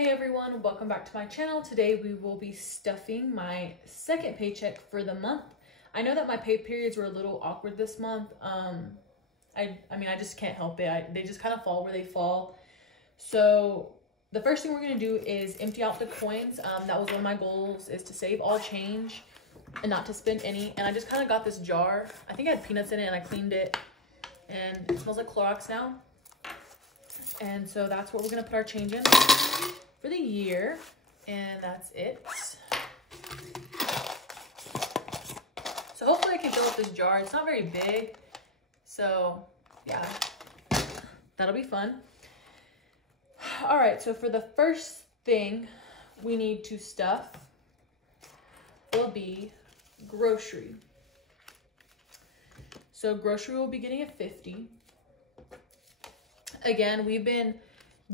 Hey everyone, welcome back to my channel. Today we will be stuffing my second paycheck for the month. I know that my pay periods were a little awkward this month. I just can't help it. They just kind of fall where they fall. So the first thing we're going to do is empty out the coins. That was one of my goals, is to save all change and not to spend any. And I just kind of got this jar. I think it had peanuts in it and I cleaned it. And it smells like Clorox now. And so that's what we're going to put our change in for the year, and that's it. So hopefully I can fill up this jar. It's not very big, so yeah, that'll be fun. All right, so for the first thing we need to stuff will be grocery. So grocery will be getting a 50. Again, we've been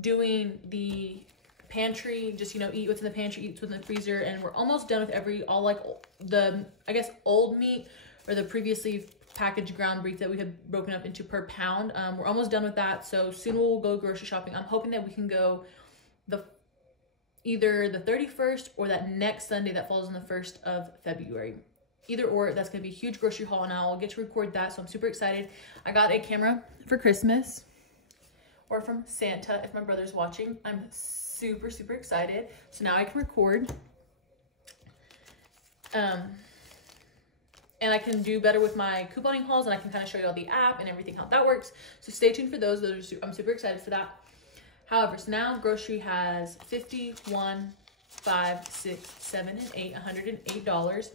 doing the pantry, just, eat what's in the pantry, eat what's in the freezer, and we're almost done with all like the, I guess, old meat or the previously packaged ground beef that we have broken up into per pound. We're almost done with that, so soon we'll go grocery shopping. I'm hoping that we can go either the 31st or that next Sunday that falls on the 1st of February. Either or, that's going to be a huge grocery haul, and I'll get to record that, so I'm super excited. I got a camera for Christmas, or from Santa if my brother's watching. I'm super excited. So now I can record. And I can do better with my couponing hauls, and I can kind of show you all the app and everything, how that works. So stay tuned for those. I'm super excited for that. However, so now grocery has 51, 5, 6, 7, and 8, $108.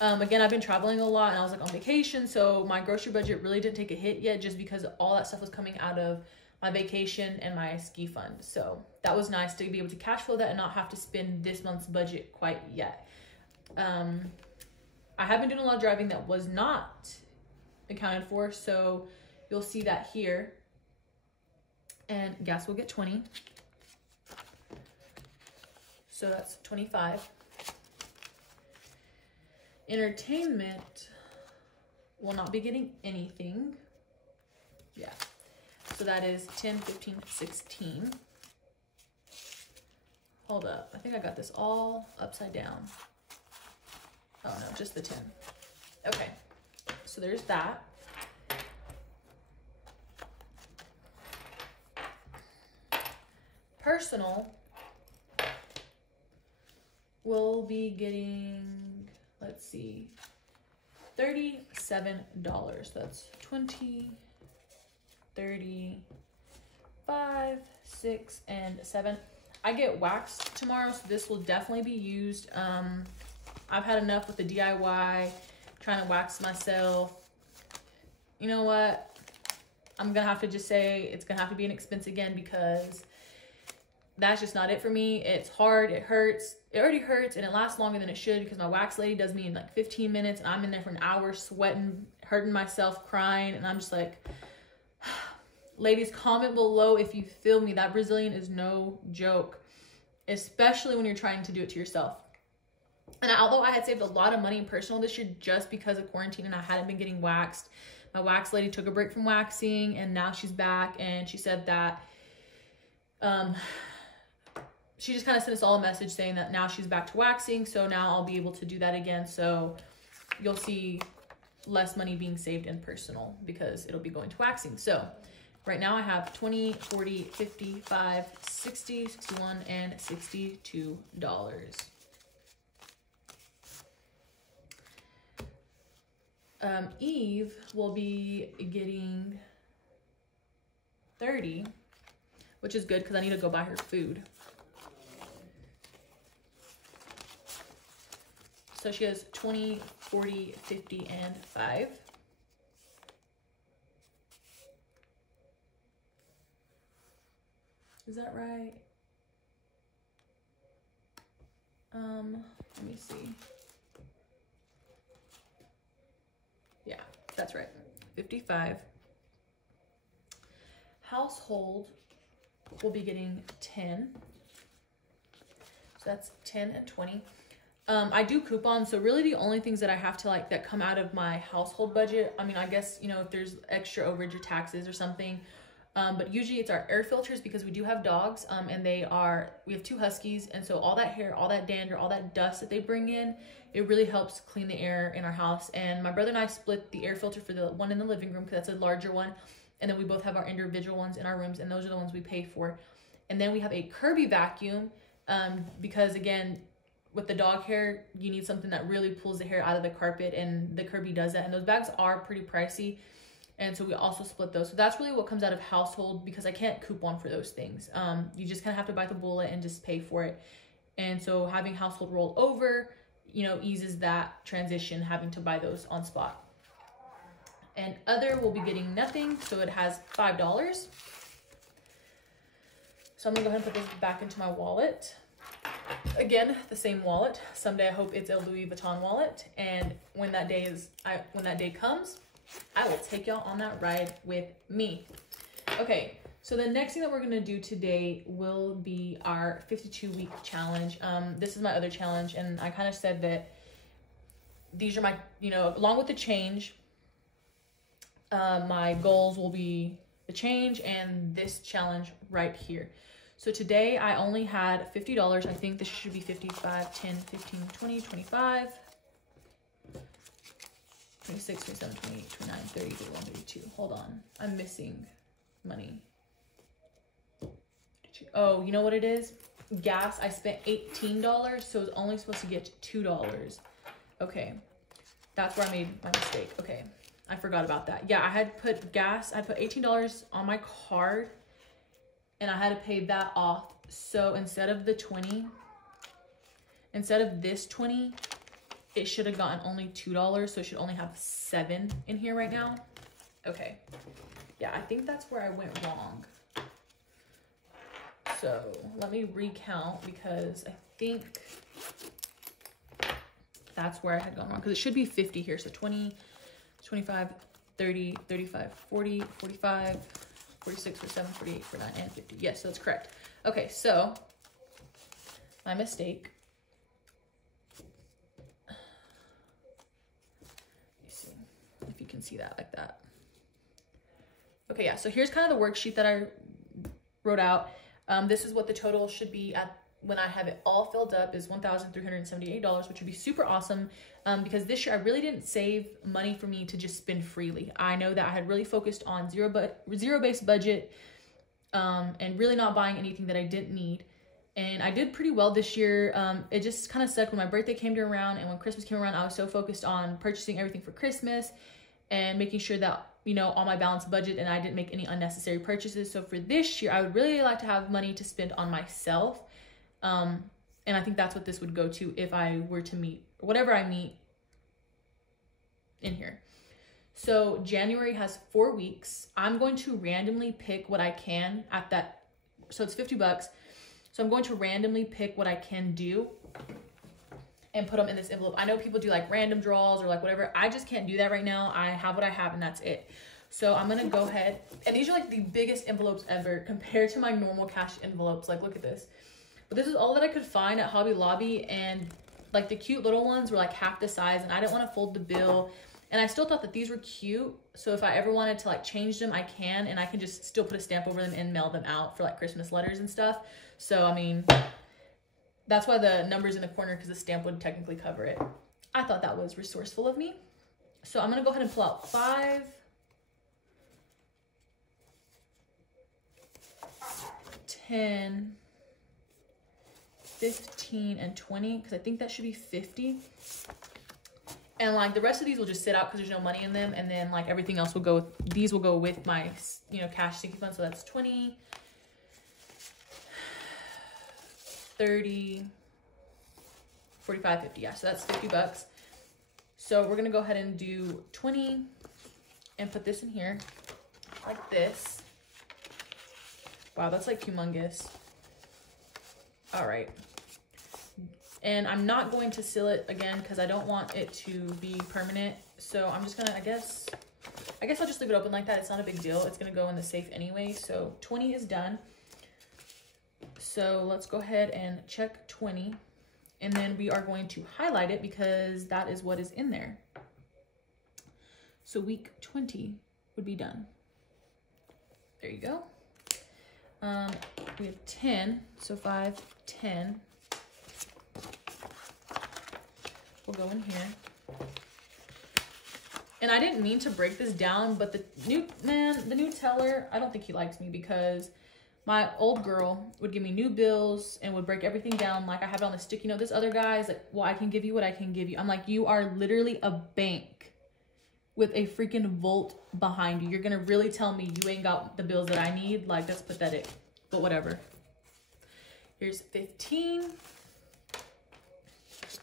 Again, I've been traveling a lot and I was like on vacation, so my grocery budget really didn't take a hit yet, just because all that stuff was coming out of my vacation and my ski fund. So that was nice to be able to cash flow that and not have to spend this month's budget quite yet. I have been doing a lot of driving that was not accounted for, so you'll see that here. And gas will get 20. So that's 25. Entertainment will not be getting anything. Yeah. So that is 10, 15, 16. Hold up. I think I got this all upside down. Oh no, just the 10. Okay. So there's that. Personal will be getting, let's see, $37. That's 20, 30, 5, 6, and 7. I get waxed tomorrow, so this will definitely be used. I've had enough with the DIY, trying to wax myself. You know what? I'm gonna have to just say it's gonna have to be an expense again, because that's just not it for me. It's hard, it hurts. It already hurts, and it lasts longer than it should, because my wax lady does me in like 15 minutes, and I'm in there for an hour sweating, hurting myself, crying, and I'm just like, ladies, comment below if you feel me. That Brazilian is no joke, especially when you're trying to do it to yourself. And although I had saved a lot of money in personal this year just because of quarantine and I hadn't been getting waxed, my wax lady took a break from waxing, and now she's back, and she said that she just kind of sent us all a message saying that now she's back to waxing, so now I'll be able to do that again. So you'll see less money being saved in personal because it'll be going to waxing. So right now I have 20, 40, 55, 60, 61, and $62. Eve will be getting 30, which is good because I need to go buy her food. So she has 20, 40, 50, and 5. Is that right? Let me see. Yeah, that's right. 55. Household will be getting 10. So that's 10 and 20. I do coupons, so really the only things that I have to that come out of my household budget, I mean, I guess, if there's extra overage or taxes or something, But usually it's our air filters because we do have dogs, and we have 2 huskies, and so all that hair, all that dander, all that dust that they bring in, it really helps clean the air in our house. And my brother and I split the air filter for the one in the living room because that's a larger one, and then we both have our individual ones in our rooms, and those are the ones we pay for. And then we have a Kirby vacuum, because again, with the dog hair, you need something that really pulls the hair out of the carpet, and the Kirby does that, and those bags are pretty pricey. And so we also split those. So that's really what comes out of household, because I can't coupon for those things. You just kind of have to bite the bullet and just pay for it. And so having household roll over, you know, eases that transition, having to buy those on spot. And other will be getting nothing. So it has $5. So I'm gonna go ahead and put this back into my wallet. Again, the same wallet. Someday I hope it's a Louis Vuitton wallet. And when that day comes, I will take y'all on that ride with me. Okay, so the next thing that we're gonna do today will be our 52-week challenge. This is my other challenge, and I kind of said that these are my, you know, along with the change, my goals will be the change and this challenge right here. So today I only had $50. I think this should be 55, 10, 15, 20, 25. 26, 27, 28, 29, 30, 31, 32. Hold on. I'm missing money. Oh, you know what it is? Gas. I spent $18, so it's only supposed to get $2. Okay. That's where I made my mistake. Okay. I forgot about that. Yeah, I had put gas. I put $18 on my card, and I had to pay that off. So instead of this 20, it should have gotten only $2, so it should only have 7 in here right now. Okay. Yeah, I think that's where I went wrong. So let me recount, because I think that's where I had gone wrong, because it should be 50 here. So 20, 25, 30, 35, 40, 45, 46, 47, 48, 49, and 50. Yes, so that's correct. Okay, so my mistake. If you can see that like that. Okay, yeah, so here's kind of the worksheet that I wrote out. This is what the total should be at when I have it all filled up, is $1,378, which would be super awesome, because this year I really didn't save money for me to just spend freely. I know that I had really focused on zero-based budget, and really not buying anything that I didn't need. And I did pretty well this year. It just kind of sucked when my birthday came around, and when Christmas came around, I was so focused on purchasing everything for Christmas and making sure that, you know, on my balanced budget, and I didn't make any unnecessary purchases. So for this year, I would really like to have money to spend on myself. And I think that's what this would go to if I were to meet whatever I meet in here. So January has 4 weeks. I'm going to randomly pick what I can at that. So it's $50. So I'm going to randomly pick what I can do and put them in this envelope. I know people do like random draws or like whatever. I just can't do that right now. I have what I have, and that's it. So I'm gonna go ahead, and these are like the biggest envelopes ever compared to my normal cash envelopes. Like, look at this. But this is all that I could find at Hobby Lobby, and like the cute little ones were like half the size, and I didn't want to fold the bill. And I still thought that these were cute. So if I ever wanted to like change them, I can, and I can just still put a stamp over them and mail them out for like Christmas letters and stuff. So, I mean, that's why the number's in the corner, because the stamp would technically cover it. I thought that was resourceful of me. So I'm going to go ahead and pull out 5, 10, 15, and 20, because I think that should be 50. And like the rest of these will just sit out because there's no money in them. And then like everything else will go, these will go with my, you know, cash sinking fund. So that's 20, 30, 45, 50. Yeah, so that's $50. So we're going to go ahead and do 20 and put this in here like this. Wow, that's like humongous. All right. And I'm not going to seal it again because I don't want it to be permanent. So I'm just gonna, I guess I'll just leave it open like that. It's not a big deal. It's gonna go in the safe anyway. So 20 is done. So let's go ahead and check 20. And then we are going to highlight it because that is what is in there. So week 20 would be done. There you go. We have 10, so 5, 10. We'll go in here. And I didn't mean to break this down, but the new teller, I don't think he likes me because my old girl would give me new bills and would break everything down like I have it on the sticky note. This other guy is like, well, I can give you what I can give you. I'm like, you are literally a bank with a freaking vault behind you. You're gonna really tell me you ain't got the bills that I need? Like, that's pathetic, but whatever. Here's 15. It's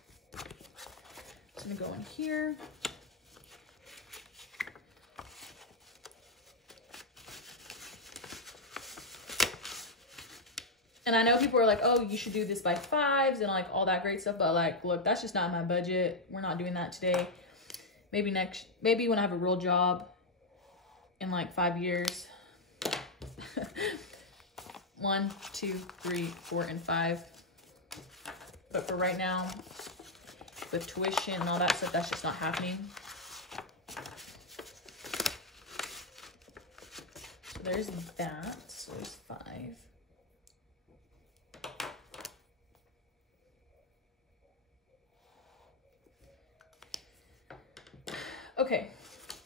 gonna go in here. And I know people are like, oh, you should do this by 5s and like all that great stuff. But like, look, that's just not in my budget. We're not doing that today. Maybe when I have a real job in like 5 years. 1, 2, 3, 4, and 5. But for right now, with tuition and all that stuff, that's just not happening. So there's that. So there's 5. Okay,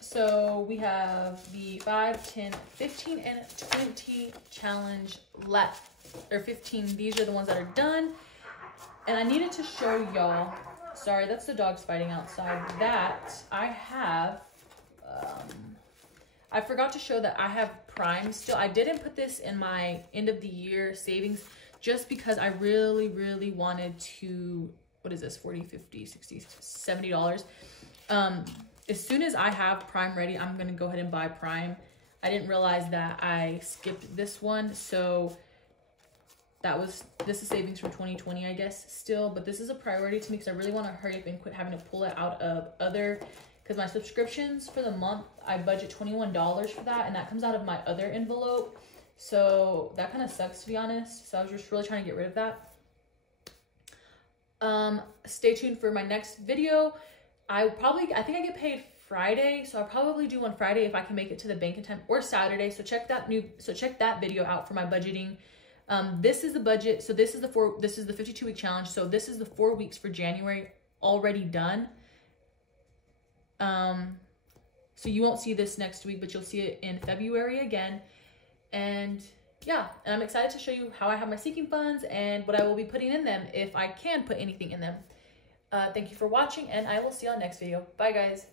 so we have the 5, 10, 15, and 20 challenge left. Or 15, these are the ones that are done. And I needed to show y'all, sorry, that's the dogs fighting outside, that I have, I forgot to show that I have Prime still. I didn't put this in my end of the year savings just because I really, really wanted to, what is this, 40, 50, 60, $70. As soon as I have Prime ready, I'm going to go ahead and buy Prime. I didn't realize that I skipped this one. So this is savings from 2020, I guess, still. But this is a priority to me because I really want to hurry up and quit having to pull it out of other. Because my subscriptions for the month, I budget $21 for that. And that comes out of my other envelope. So that kind of sucks, to be honest. So I was just really trying to get rid of that. Stay tuned for my next video. I think I get paid Friday, so I'll probably do one Friday if I can make it to the bank in time, or Saturday. So check that video out for my budgeting. This is the budget. So this is the 52-week challenge. So this is the 4 weeks for January already done. So you won't see this next week, but you'll see it in February again. And yeah, and I'm excited to show you how I have my sinking funds and what I will be putting in them if I can put anything in them. Thank you for watching, and I will see you on next video. Bye, guys.